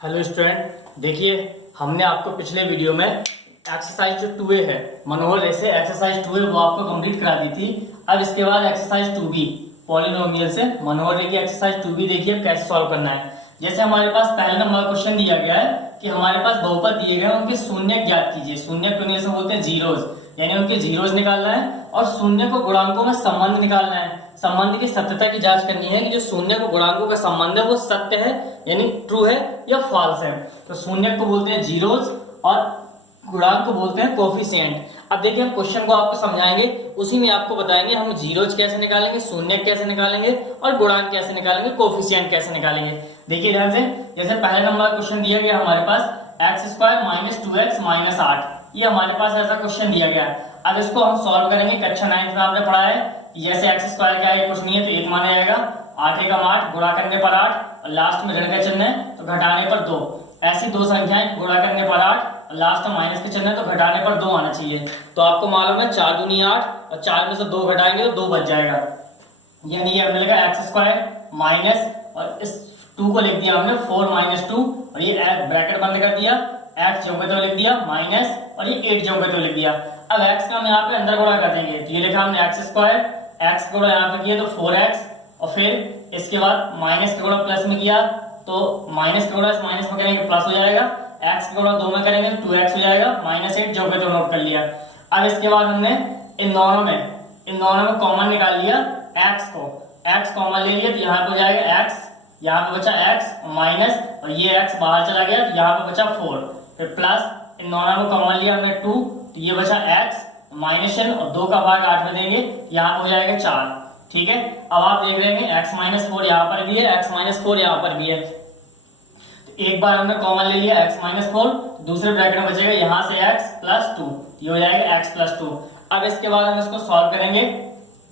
Hello student, देखिए हमने आपको पिछले वीडियो में एक्सरसाइज जो 2A है मनोहर रे से एक्सरसाइज 2A वो आपको कंप्लीट करा दी थी। अब इसके बाद एक्सरसाइज 2B पॉलिनोमियल से मनोहर रे की एक्सरसाइज 2B देखिए अब कैसे सॉल्व करना है। जैसे हमारे पास पहले नंबर का क्वेश्चन दिया गया है कि हमारे पास बहुपद दिए गए हैं, उनके शून्य ज्ञात कीजिए। शून्य को इंग्लिश में बोलते हैं जीरोज, यानी उनके जीरोज निकालना है और शून्य को गुणांकों में संबंध निकालना है। संबंध की सत्यता की जांच करनी है कि जो शून्य को गुणांकों का संबंध है वो सत्य है यानी ट्रू है या फॉल्स है। तो शून्य को बोलते हैं जीरोज और गुणांक को बोलते हैं कोफिशिएंट। अब देखिए हम क्वेश्चन को आपको समझाएंगे, उसी में आपको बताएंगे हम जीरोज कैसे निकालेंगे, शून्य कैसे निकालेंगे और गुणांक कैसे निकालेंगे, कोफिशिएंट कैसे निकालेंगे। देखिए ध्यान से, जैसे पहले नंबर क्वेश्चन दिया गया हमारे पास X square minus 2x minus 8, ये हमारे पास ऐसा क्वेश्चन दिया गया है। अब इसको हम सॉल्व करेंगे। कक्षा 9 में आपने पढ़ा है कि जैसे एक्स स्क्वायर क्या है कुछ नहीं है तो 1 माना जाएगा, 8 एकम 8, गुणा करने पर 8 और लास्ट में ऋण का चिन्ह है तो घटाने पर 2। ऐसी दो संख्याएं गुणा करने पर 8 और लास्ट में माइनस के चिन्ह है तो घटाने पर 2 आना चाहिए। तो आपको मालूम है 4 दूनी 8 और 4 में से 2 घटाएंगे तो 2 बच जाएगा, यानी ये मिलेगा एक्स स्क्वायर माइनस और इस 2 को लिख दिया हमने 4 माइनस 2 और ये ब्रैकेट बंद कर दिया, एक्स जो तो लिख दिया माइनस और ये 8 जो तो लिख दिया। अब x का हम यहाँ पे अंदर गुणा कर देंगे तो ये लिखा हमने एक्स स्क्वायर, एक्स गुणा यहाँ पे किया तो 4x और फिर इसके बाद माइनस के गुणा प्लस में किया तो माइनस के गुणा माइनस में करेंगे प्लस हो जाएगा, x के गुणा 2 में करेंगे तो 2x हो जाएगा, माइनस 8 जो तो नोट कर लिया। अब इसके बाद हमने इन दोनों में कॉमन निकाल लिया, x को x कॉमन ले लिया तो यहाँ पे हो जाएगा x, यहाँ पे बचा x माइनस और ये x बाहर चला गया तो यहाँ पे बचा 4, फिर प्लस इन दोनों में कॉमन लिया हमने 2 तो ये बचा x माइनस और 2 का भाग 8 में देंगे, यहाँ हो जाएगा 4। ठीक है, अब आप देख रहे हैं x माइनस 4 यहाँ पर भी है, x माइनस 4 यहाँ पर भी है। तो एक बार हमने कॉमन ले लिया x माइनस 4, दूसरे ब्रैकेट में बचेगा यहाँ से x प्लस 2, ये हो जाएगा x प्लस 2। अब इसके बाद हम इसको सॉल्व करेंगे।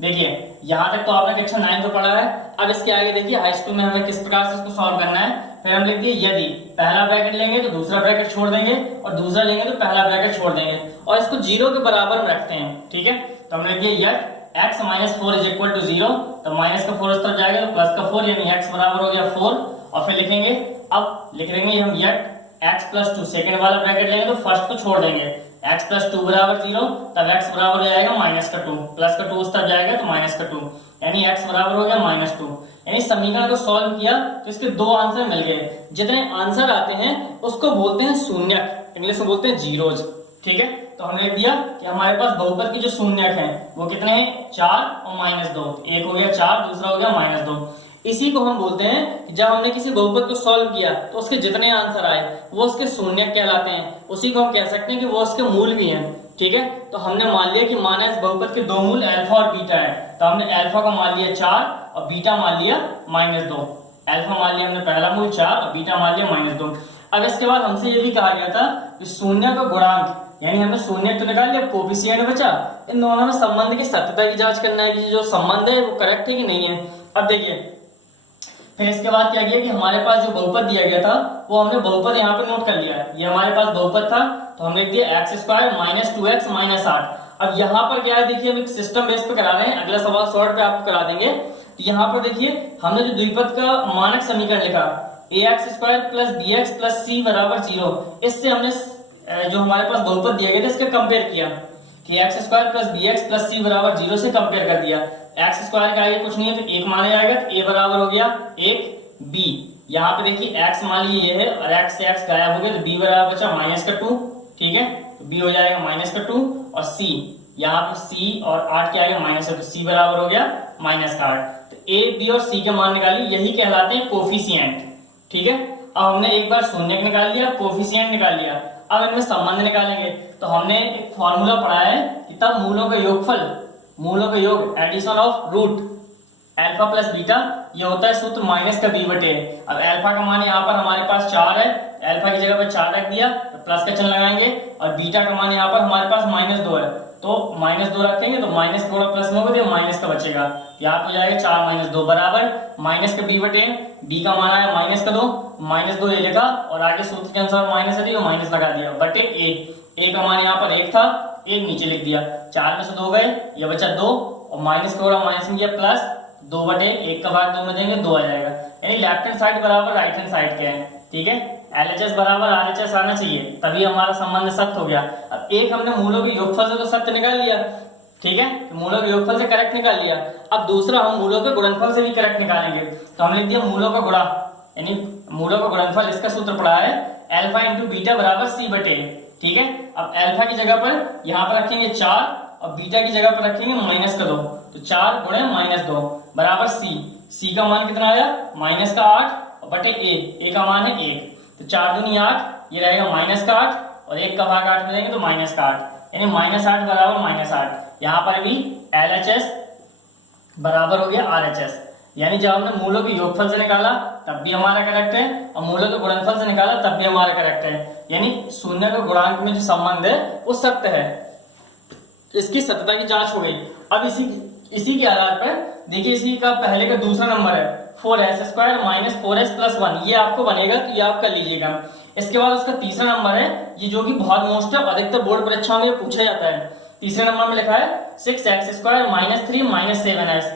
देखिए यहाँ तक तो आपने कक्षा 9 में पढ़ा है। अब इसके आगे देखिए हाई स्कूल में हमें किस प्रकार से इसको सॉल्व करना है। फिर हम लिख दिए यदि पहला ब्रैकेट लेंगे तो दूसरा ब्रैकेट छोड़ देंगे और दूसरा लेंगे तो पहला ब्रैकेट छोड़ देंगे और इसको 0 के बराबर में रखते हैं। ठीक है, तो हमने लिख दिया यदि x minus 4 is equal to 0, तो माइनस का 4 इस तरफ जाएगा तो प्लस का 4 यानी x बराबर हो गया 4 और फिर लिखेंगे, अब लिख देंगे हम यदि x प्लस 2 सेकेंड वाला ब्रैकेट लेंगे तो फर्स्ट को छोड़ देंगे, x प्लस 2 बराबर 0, तब x बराबर हो जाएगा माइनस का 2, प्लस का 2 उस तरफ जाएगा तो माइनस का 2 यानी x बराबर हो गया माइनस 2। यानी समीकरण को सॉल्व किया तो इसके 2 आंसर मिल गए। जितने आंसर आते हैं उसको बोलते हैं शून्यक, इंग्लिश में बोलते हैं जीरोज। ठीक है, तो हमने दिया कि हमारे पास बहुपद की जो शून्यक हैं वो कितने हैं, 4 और माइनस 2, एक हो गया 4 दूसरा हो गया माइनस 2। इसी को हम बोलते हैं कि जब हमने किसी बहुपद को सॉल्व किया तो उसके जितने आंसर आए वो उसके शून्यक कहलाते हैं। उसी को हम कह सकते हैं कि वो उसके मूल भी हैं। ठीक है, तो हमने मान लिया कि माना इस बहुपद के 2 मूल अल्फा और बीटा है, तो हमने अल्फा को मान लिया 4 और बीटा मान लिया माइनस 2। अल्फा मान लिया हमने पहला मूल 4 और बीटा मान लिया माइनस 2। अब इसके बाद हमसे ये भी कहा गया था कि शून्य का गुणांक, यानी हमने शून्य तो निकाल लिया, कोफिशिएंट बचा, इन दोनों में संबंध की सत्यता की जांच करना है कि जो संबंध है वो करेक्ट है कि नहीं है। अब देखिए फिर इसके बाद क्या किया कि हमारे पास जो बहुपद दिया गया था वो हमने बहुपद यहाँ पे नोट कर लिया। ये हमारे पास बहुपद था तो हमने लिख दिया x square minus 2x minus 8। अब यहाँ पर क्या है, देखिए हम एक सिस्टम बेस पे करा रहे हैं, अगला सवाल शॉर्ट पे आपको करा देंगे। तो यहाँ पर देखिए हमने जो द्विपद का मानक समीकरण लिखा ax square plus bx plus c बराबर 0, इससे हमने जो हमारे पास बहुपद दिया गया था इसका कंपेयर किया कि x square plus bx plus c बराबर 0 से कंपेयर कर दिया। एक्स स्क्वायर का आगे कुछ नहीं है तो 1 माना जाएगा तो a बराबर हो गया 1 b। यहाँ पे देखिए x मान लीजिए ये है और x से x गायब हो गया तो b बराबर बचा माइनस का 2। ठीक है, तो b हो जाएगा माइनस का 2 और c, यहाँ पे c और 8 के आगे माइनस है तो c बराबर हो गया माइनस का 8। तो a b और c के मान निकालिए, यही कहलाते हैं कोफिशिएंट। ठीक है, अब हमने एक बार शून्यक निकाल लिया, कोफिशिएंट निकाल लिया, अब इनमें संबंध निकालेंगे। तो हमने एक फॉर्मूला पढ़ा है कि तब मूलों का योगफल, मूलों का योग addition of root alpha plus beta, ये होता है सूत्र माइनस का b बटे। अब अल्फा का मान यहाँ पर हमारे पास 4 है, अल्फा की जगह पर 4 रख दिया तो प्लस का चिन्ह लगाएंगे, और बीटा का मान यहाँ पर हमारे पास माइनस 2 है तो माइनस 2 रखेंगे तो माइनस थोड़ा प्लस में होगा तो माइनस का बचेगा, यहाँ हो जाएगा 4 माइनस 2 बराबर माइनस का b बटे, b का मान आया माइनस का 2, माइनस 2 ये लिखा और आगे सूत्र के अनुसार माइनस है तो माइनस लगा दिया बटे a का मान यहाँ पर 1 था, 1 नीचे लिख दिया, 4 में से 2 गए, ये बचा 2 और माइनस का माइनस में किया प्लस 2 बटे 1 का भाग 2 में देंगे 2 आ जाएगा। यानी लेफ्ट हैंड साइड बराबर राइट हैंड साइड के है। ठीक है, LHS बराबर RHS आना चाहिए, तभी हमारा संबंध सत्य हो गया। अब एक हमने मूलों के योगफल से तो सत्य निकाल लिया, ठीक है, तो मूलों के योगफल से करेक्ट निकाल लिया। अब दूसरा हम मूलों के गुणनफल से भी करेक्ट निकालेंगे। तो हमने लिख दिया मूलों का गुणा, यानी मूलों का गुणनफल, इसका सूत्र पड़ा है अल्फा इंटू बीटा बराबर सी बटे, ठीक है। अब अल्फा की जगह पर यहाँ पर रखेंगे 4 और बीटा की जगह पर रखेंगे माइनस का 2, तो 4 गुणे -2 बराबर सी का मान कितना आया -8 और बटे ए का मान है 1, तो 4 दूनी 8, ये रहेगा -8 और 1 का भाग 8 मिलेंगे तो -8, यानी -8 बराबर -8। यहाँ पर भी LHS बराबर हो गया RHS, यानी जब हमने मूलों के योगफल से निकाला तब भी हमारा करेक्ट है और मूलों के गुणनफल से निकाला तब भी हमारा करेक्ट है, यानी शून्य के गुणांक में जो संबंध है वो सत्य है। इसकी सत्यता की जांच हो गई। अब इसी के आधार पर देखिए, इसी का पहले का दूसरा नंबर है 4s² - 4s + 1, ये आपको बनेगा तो ये आप कर लीजिएगा। इसके बाद उसका तीसरा नंबर है, ये जो कि बहुत मोस्ट है, अधिकतर बोर्ड परीक्षा में पूछा जाता है। तीसरे नंबर में लिखा है 6x² - 3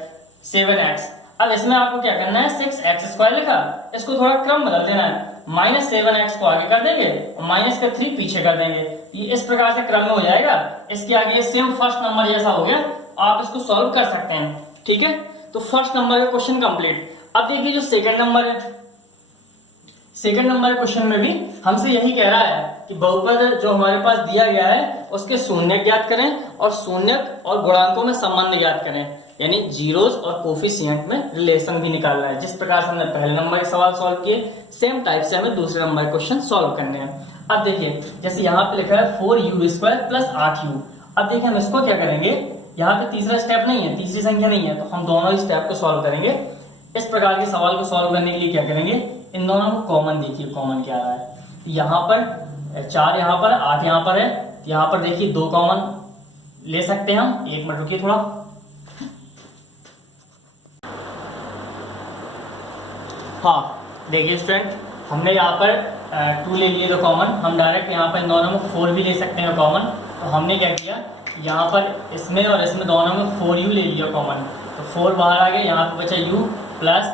- 7x। अब इसमें आपको क्या करना है, 6x² लिखा, इसको थोड़ा क्रम बदल देना है, -7x को आगे कर देंगे और -3 पीछे कर देंगे, ये इस प्रकार से क्रम में हो जाएगा। इसके आगे सेम फर्स्ट नंबर जैसा हो गया, आप इसको सॉल्व कर सकते हैं, ठीक है। तो फर्स्ट नंबर का क्वेश्चन कंप्लीट। अब देखिए जो सेकंड नंबर है, सेकंड नंबर क्वेश्चन में भी हमसे यही कह रहा है कि बहुपद जो हमारे पास दिया गया है उसके शून्य ज्ञात करें और शून्य और गुणांकों में संबंध ज्ञात करें, यानी जीरोस और कोफिशिएंट में रिलेशन भी निकालना है। जिस प्रकार से हमने पहले नंबर के सवाल सॉल्व किए, सेम टाइप से हमें दूसरे नंबर के क्वेश्चन सॉल्व करने हैं। अब देखिए, जैसे यहाँ पे लिखा है 4u² + 8u। अब देखिए हम इसको क्या करेंगे, यहाँ पे तीसरा स्टेप नहीं है, तीसरी संख्या नहीं है, तो हम दोनों ही स्टेप को सॉल्व करेंगे। इस प्रकार के सवाल को सॉल्व करने के लिए क्या करेंगे, इन दोनों को कॉमन, देखिए कॉमन क्या आ रहा है, यहाँ पर 4 यहाँ पर 8 यहाँ पर है, यहाँ पर देखिए 2 कॉमन ले सकते हैं हम। 1 मिनट रुकिए थोड़ा, हाँ देखिए स्टूडेंट, हमने यहाँ पर 2 ले लिए तो कॉमन, हम डायरेक्ट यहाँ पर इन दोनों में 4 भी ले सकते हैं कॉमन। तो हमने क्या किया, यहाँ पर इसमें और इसमें दोनों में 4u ले लिया कॉमन, तो 4 बाहर आ गया, यहाँ पे बचा u प्लस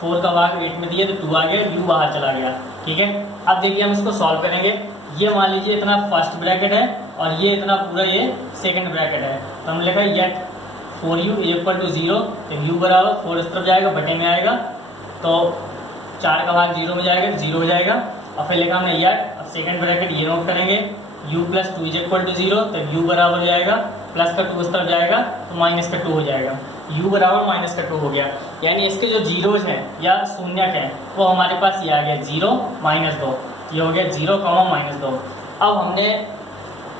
4 का भाग 8 में दिया तो 2 आ गया, u बाहर चला गया, ठीक है। अब देखिए हम इसको सॉल्व करेंगे। ये मान लीजिए इतना फर्स्ट ब्रैकेट है और ये इतना पूरा ये सेकंड ब्रैकेट है, तो हमने लिखा येट 4u = 0, तो u बराबर 4 इस तरफ जाएगा, बटे में आएगा, तो 4 का भाग 0 में जाएगा, 0 हो जाएगा। और फिर लिखा हमने येट, अब सेकंड ब्रैकेट ये नोट करेंगे, u + 2 = 0, तो u बराबर हो जाएगा, प्लस का 2 इस तरफ जाएगा तो -2 हो जाएगा, u बराबर -2 हो गया। यानी इसके जो जीरोज हैं या शून्यक हैं वो हमारे पास ये आ गया 0 -2, ये हो गया 0, -2। अब हमने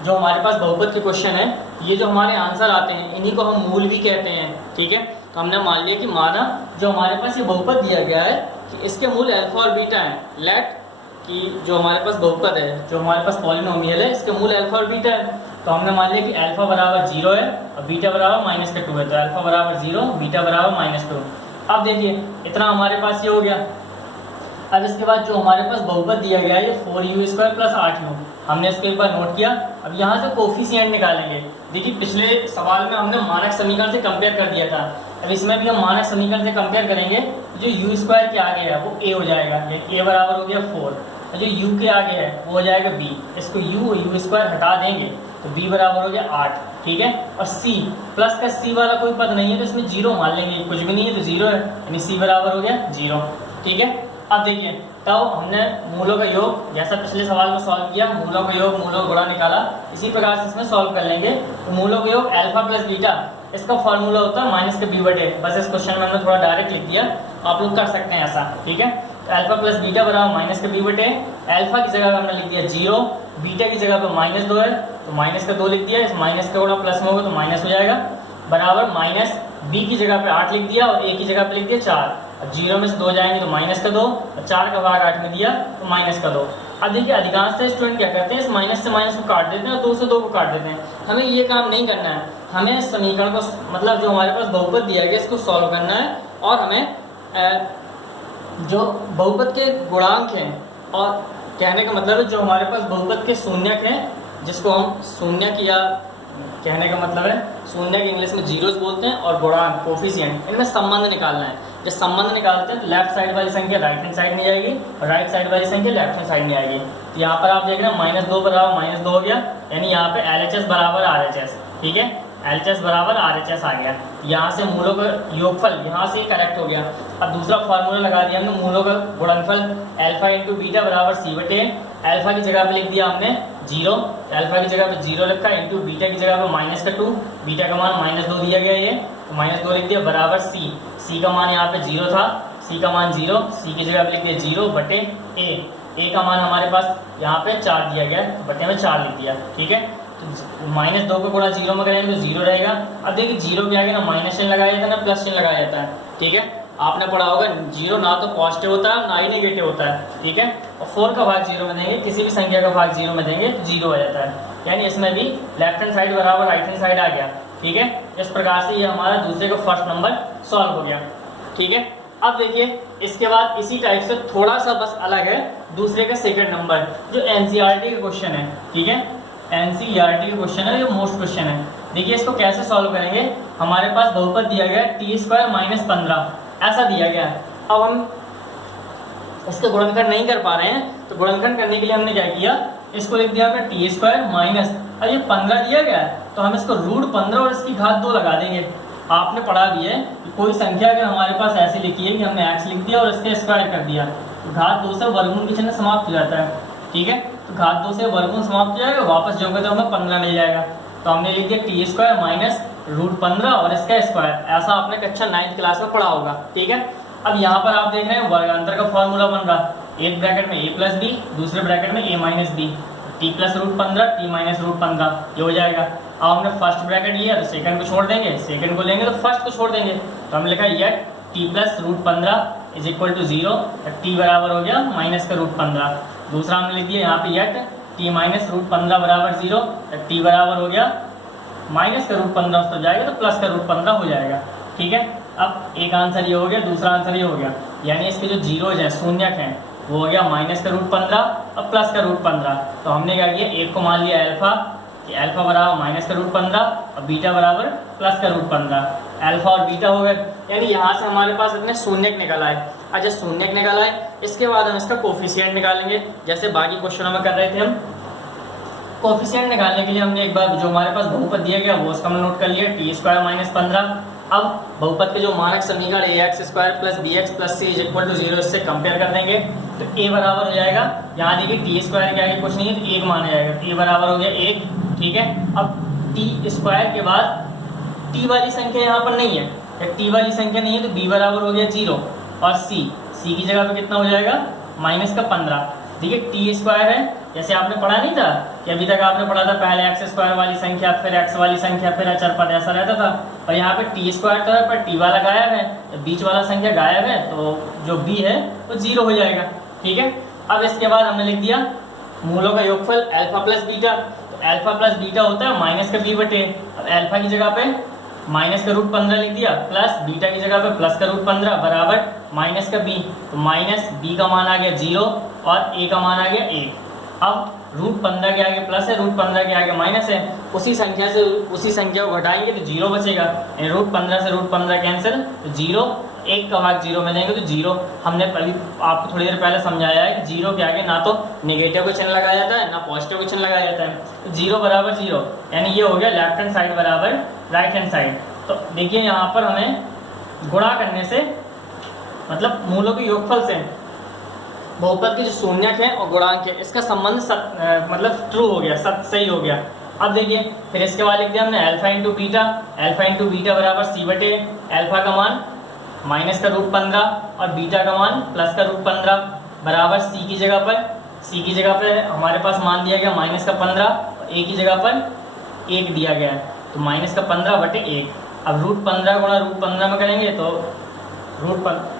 जो हमारे पास बहुपद के क्वेश्चन है, ये जो हमारे आंसर आते हैं इन्हीं को हम मूल भी कहते हैं, ठीक है। तो हमने मान लिया कि माना जो हमारे पास ये बहुपद दिया गया है कि इसके मूल अल्फा और बीटा हैं, लेट कि जो हमारे पास बहुपद है, जो हमारे पास पॉलिनोमियल है, इसके मूल अल्फा और बीटा है। तो हमने मान लिया कि अल्फा बराबर 0 है और बीटा बराबर -2 है, तो अल्फा बराबर 0, बीटा बराबर -2। अब देखिए इतना हमारे पास ये हो गया। अब इसके बाद जो हमारे पास बहुपद दिया गया है ये 4u² + 8u, हमने इसको एक बार नोट किया। अब यहाँ से कोफिशिएंट निकालेंगे। देखिए पिछले सवाल में हमने मानक समीकरण से कंपेयर कर दिया था, अब इसमें भी हम मानक समीकरण से कंपेयर करेंगे। जो u² के आगे है वो a हो जाएगा, a बराबर हो गया 4, और जो u के आगे है वो हो जाएगा b, इसको u² हटा देंगे तो b बराबर हो गया 8, ठीक है। और c प्लस का c वाला कोई पद नहीं है तो इसमें 0 मान लेंगे, कुछ भी नहीं है तो 0 है, यानी c बराबर हो गया 0, ठीक है। अब देखिए तब हमने मूलों का योग जैसा पिछले सवाल में सॉल्व किया, मूलों का योग मूलों का गुणा निकाला, इसी प्रकार से इसमें सॉल्व कर लेंगे। तो मूलों का योग अल्फा प्लस बीटा, इसका फॉर्मूला होता है -b/। बस इस क्वेश्चन में हमने थोड़ा डायरेक्ट लिख दिया, आप लोग कर सकते हैं ऐसा, ठीक है। तो अल्फा प्लस बीटा बराबर -b/। अल्फा की जगह हमने लिख दिया 0, बीटा की जगह पे -2 है तो -2 लिख दिया, इस माइनस का गुणा प्लस में होगा तो माइनस हो जाएगा, बराबर -b की जगह पे 8 लिख दिया और a की जगह पे लिख दिया 4। अब 0 में से 2 जाएंगे तो -2, और 4 का भाग 8 में दिया तो -2। अब देखिए अधिकांश स्टूडेंट क्या करते हैं, इस माइनस से माइनस को काट देते हैं और 2 से 2 को काट देते हैं। हमें ये काम नहीं करना है, हमें समीकरण को मतलब जो हमारे पास बहुपद दिया गया इसको सॉल्व करना है, और हमें जो बहुपद के गुणांक हैं, और कहने का मतलब है जो हमारे पास बहुपद के शून्यक हैं, जिसको हम शून्यक या कहने का मतलब है शून्यक इंग्लिश में जीरोस बोलते हैं, और गुणांक कोफिशिएंट, इनमें संबंध निकालना है। जब संबंध निकालते हैं तो लेफ्ट साइड वाली संख्या राइट हैंड साइड में जाएगी और राइट साइड वाली संख्या लेफ्ट हैंड साइड में आएगी। तो यहाँ पर आप देख रहे हैं -2 बराबर -2 हो गया, यानी यहाँ पे LHS बराबर RHS, ठीक है, LHS बराबर RHS आ गया। यहाँ से मूलों का योगफल यहाँ से ही करेक्ट हो गया। अब दूसरा फार्मूला लगा दिया हमने मूलों का गुणनफल अल्फा इंटू बीटा बराबर C बटे अल्फा की जगह पे लिख दिया हमने 0, अल्फा की जगह पे 0 लिखा, इंटू बीटा की जगह पे -2, बीटा का मान -2 दिया गया, ये तो -2 लिख दिया बराबर C का मान यहाँ पे 0 था, C का मान 0, C की जगह पे लिख दिया 0 बटे A का मान हमारे पास यहाँ पे 4 दिया गया, बटे में 4 लिख दिया, ठीक है। तो -2 को गुणा 0 में करेंगे तो 0 रहेगा। अब देखिए 0 के आगे ना माइनस चिन्ह लगाया जाता है ना प्लस चिन्ह लगाया जाता है, ठीक है, आपने पढ़ा होगा 0 ना तो पॉजिटिव होता है ना ही नेगेटिव होता है, ठीक है। और 4 का भाग 0 में देंगे, किसी भी संख्या का भाग 0 में देंगे तो 0 आ जाता है, यानी इसमें भी लेफ्ट हैंड साइड बराबर राइट हैंड साइड आ गया, ठीक है। इस प्रकार से ये हमारा दूसरे का फर्स्ट नंबर सॉल्व हो गया, ठीक है। अब देखिए इसके बाद इसी टाइप से थोड़ा सा बस अलग है दूसरे का सेकंड नंबर, जो एनसीईआरटी का क्वेश्चन है, ठीक है, एनसीईआरटी का क्वेश्चन है, ये मोस्ट क्वेश्चन है। देखिए इसको कैसे सॉल्व करेंगे, हमारे पास बहुपद दिया गया है t² - 15 ऐसा दिया गया है। अब हम इसका गुणनखंड नहीं कर पा रहे हैं, तो गुणनखंड करने के लिए हमने क्या किया, इसको लिख दिया हमने t² माइनस, अब ये 15 दिया गया है तो हम इसको √15 और इसकी घात 2 लगा देंगे। आपने पढ़ा भी है कि कोई संख्या अगर हमारे पास ऐसी लिखी है कि हमने x लिख दिया और इसके स्क्वायर कर दिया, तो घात 2 से वर्गमूल की चिन्ह समाप्त हो जाता है, ठीक है। तो घात 2 से वर्गमूल समाप्त हो जाएगा, वापस जोड़ोगे तो हमें 15 मिल जाएगा। तो हमने लिख दिया t² माइनस √15 और इसका स्क्वायर, ऐसा आपने कक्षा 9th क्लास में पढ़ा होगा, ठीक है। अब यहाँ पर आप देख रहे हैं वर्गांतर का फॉर्मूला बन रहा, एक ब्रैकेट में a + b, दूसरे ब्रैकेट में a - b, t + √15 t - √15 ये हो जाएगा। अब हमने फर्स्ट ब्रैकेट लिया तो सेकंड को छोड़ देंगे, सेकंड को लेंगे तो फर्स्ट को छोड़ देंगे, तो हमने लिखा यह t + √15 = 0, t बराबर हो गया -√15। दूसरा हमने लिख दिया यहाँ पे यट t - √15 बराबर 0, t बराबर हो गया -√15 उस पर जाएगा तो +√15 हो जाएगा, ठीक है। अब एक आंसर ये हो गया, दूसरा आंसर ये हो गया, यानी इसके जो जीरोज हैं शून्यक हैं वो हो गया -√15 और +√15। तो हमने क्या किया, एक को मान लिया अल्फा, कि अल्फा बराबर -√15 और बीटा बराबर +√15, अल्फा और बीटा हो गए, यानी यहाँ से हमारे पास इतने शून्यक निकल आए। अच्छा शून्यक निकल आए, इसके बाद हम इसका कोफिशिएंट निकालेंगे, जैसे बाकी क्वेश्चनों में कर रहे थे हम। कोफिशिएंट निकालने के लिए हमने एक बार जो हमारे पास बहुपद दिया गया वो उसका हमने नोट कर लिया, t² - 15। अब बहुपद के जो मानक समीकरण ax² + bx + c = 0 इससे कंपेयर कर देंगे, तो a बराबर हो जाएगा, यहाँ देखिए t² के आगे कुछ नहीं है तो 1 माना जाएगा, तो a बराबर हो गया 1, ठीक है। अब t² के बाद t वाली संख्या यहाँ पर नहीं है, t वाली संख्या नहीं है तो b बराबर हो गया 0 और c की जगह पे कितना हो जाएगा -15। देखिए t² है, जैसे आपने पढ़ा नहीं था कि अभी तक आपने पढ़ा था पहले x² वाली संख्या फिर x वाली संख्या फिर अचर पद ऐसा रहता था, और यहाँ पे t² तो है पर t वाला गायब है, तो बीच वाला संख्या गायब है, तो जो b है वो 0 हो जाएगा, ठीक है। अब इसके बाद हमने लिख दिया मूलों का योगफल अल्फा + बीटा, तो अल्फा + बीटा होता है -b बटे, अब अल्फा की जगह पे -√15 लिख दिया, प्लस बीटा की जगह पे +√15 बराबर -b, तो -b का मान आ गया 0 और a का मान आ गया 1। अब √15 के आगे प्लस है, √15 के आगे माइनस है, उसी संख्या से उसी संख्या को घटाएंगे तो 0 बचेगा, √15 से √15 कैंसिल, तो 0, 1 का भाग 0 में देंगे तो 0। हमने अभी आपको थोड़ी देर पहले समझाया है कि 0 के आगे ना तो नेगेटिव का चिन्ह लगाया जाता है ना पॉजिटिव का चिन्ह लगाया जाता है, तो 0 बराबर 0, यानी ये हो गया लेफ्ट हैंड साइड बराबर राइट हैंड साइड। तो देखिए यहाँ पर हमें गुणा करने से मतलब मूलों के योगफल से बहुपद के जो शून्यक है और गुणांक है इसका संबंध मतलब ट्रू हो गया, सही हो गया। अब देखिए फिर इसके बाद लिख दिया हमने अल्फा इंटू बीटा बराबर c बटे अल्फा का मान -√15 और बीटा का मान +√15 बराबर c की जगह पर हमारे पास मान दिया गया -15 और a की जगह पर 1 दिया गया है, तो -15 बटे 1। अब √15 गुणा √15 में करेंगे तो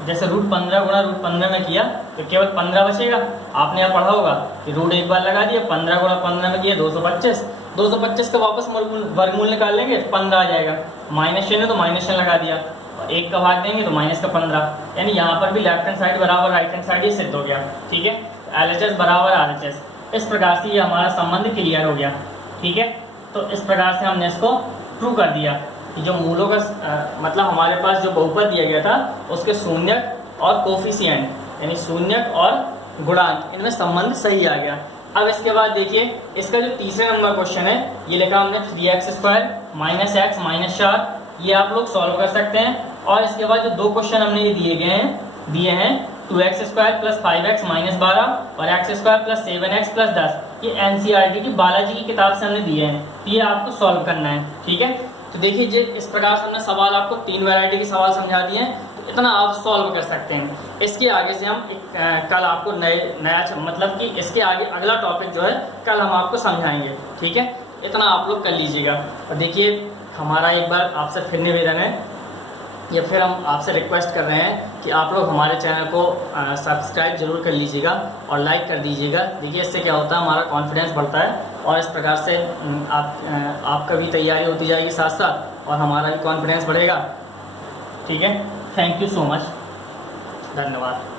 जैसे √15 गुणा √15 में किया तो केवल 15 बचेगा। आपने यहाँ पढ़ा होगा कि रूट एक बार लगा दिया, 15 गुणा 15 में किया 225 का वापस वर्गमूल निकाल लेंगे तो 15 आ जाएगा, माइनस चिन्ह तो माइनस चिन्ह लगा दिया, और 1 का भाग देंगे तो -15, यानी यहाँ पर भी लेफ्ट हैंड साइड बराबर राइट हैंड साइड ही सिद्ध हो गया, ठीक है। LHS बराबर RHS, इस प्रकार से ये हमारा संबंध क्लियर हो गया, ठीक है। तो इस प्रकार से हमने इसको ट्रू कर दिया। कि जो मूलों का मतलब हमारे पास जो बहुपद दिया गया था उसके शून्यक और कोफिशिएंट यानी शून्यक और गुणांक इनमें संबंध सही आ गया। अब इसके बाद देखिए इसका जो तीसरे नंबर क्वेश्चन है ये लिखा हमने 3x² माइनस एक्स माइनस 4, ये आप लोग सॉल्व कर सकते हैं। और इसके बाद जो दो क्वेश्चन हमने ये दिए हैं 2x² प्लस 5x माइनस 12 और x² प्लस 7x प्लस 10, ये NCERT की बालाजी की किताब से हमने दिए हैं, ये आपको सॉल्व करना है। ठीक है, तो देखिए जो इस प्रकार से हमने सवाल आपको 3 वैरायटी के सवाल समझा दिए हैं, तो इतना आप सॉल्व कर सकते हैं। इसके आगे से हम कल आपको नया मतलब कि इसके आगे अगला टॉपिक जो है कल हम आपको समझाएंगे। ठीक है, इतना आप लोग कर लीजिएगा। और देखिए हमारा एक बार आपसे फिर निवेदन है या फिर हम आपसे रिक्वेस्ट कर रहे हैं कि आप लोग हमारे चैनल को सब्सक्राइब जरूर कर लीजिएगा और लाइक कर दीजिएगा। देखिए इससे क्या होता है हमारा कॉन्फिडेंस बढ़ता है और इस प्रकार से आपका भी तैयारी होती जाएगी साथ साथ और हमारा भी कॉन्फिडेंस बढ़ेगा। ठीक है, थैंक यू सो मच, धन्यवाद।